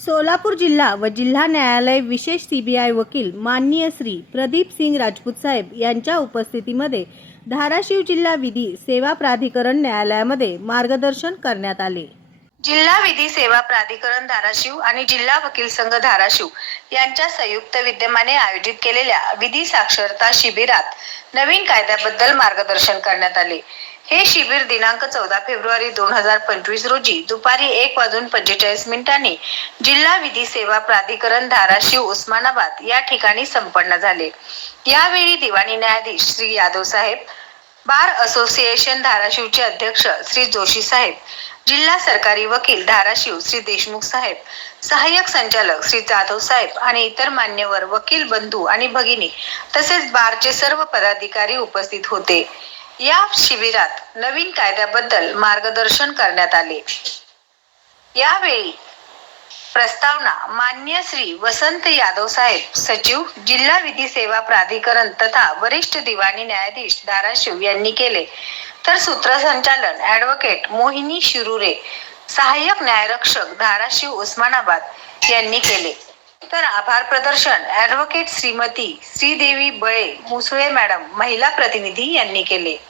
सोलापूर जिल्हा व जिल्हा न्यायालय विशेष सीबीआय वकील माननीय श्री प्रदीप सिंग राजपूत साहेब यांच्या उपस्थितीमध्ये धाराशिव जिल्हा विधी सेवा प्राधिकरण न्यायालयामध्ये मार्गदर्शन करण्यात आले. जिल्हा विधी सेवा प्राधिकरण धाराशिव आणि जिल्हा वकील संघ धाराशिव यांच्या संयुक्त विद्यमाने आयोजित केलेल्या विधी साक्षरता शिबिरात नवीन कायद्याबद्दल मार्गदर्शन करण्यात आले. हे शिबिर दिनांक चौदा फेब्रुवारी दोन हजार पंचवीस रोजी दुपारी एक वाजून पंचेचाळीस मिनिटांनी जिल्हा विधी सेवा प्राधिकरण धाराशिव उस्मानाबाद या ठिकाणी संपन्न झाले. यावेळी दिवाणी न्यायाधीश श्री यादव साहेब बार असोसिएशन धाराशिवचे अध्यक्ष श्री जोशी साहेब जिल्हा सरकारी वकील धाराशिव श्री देशमुख साहेब सहाय्यक संचालक श्री जाधव साहेब आणि इतर मान्यवर वकील बंधू आणि भगिनी तसेच बारचे सर्व पदाधिकारी उपस्थित होते. या शिबिरात नवीन कायद्याबद्दल मार्गदर्शन करण्यात आले. यावेळी प्रस्तावना मान्य श्री वसंत यादव साहेब सचिव जिल्हा विधी सेवा प्राधिकरण तथा वरिष्ठ दिवाणी न्यायाधीश धाराशिव यांनी केले. तर सूत्रसंचालन ऍडव्होकेट मोहिनी शिरुरे सहाय्यक न्यायरक्षक धाराशिव उस्मानाबाद यांनी केले. तर आभार प्रदर्शन ऍडव्होकेट श्रीमती श्रीदेवी बळे मुसळे मॅडम महिला प्रतिनिधी यांनी केले.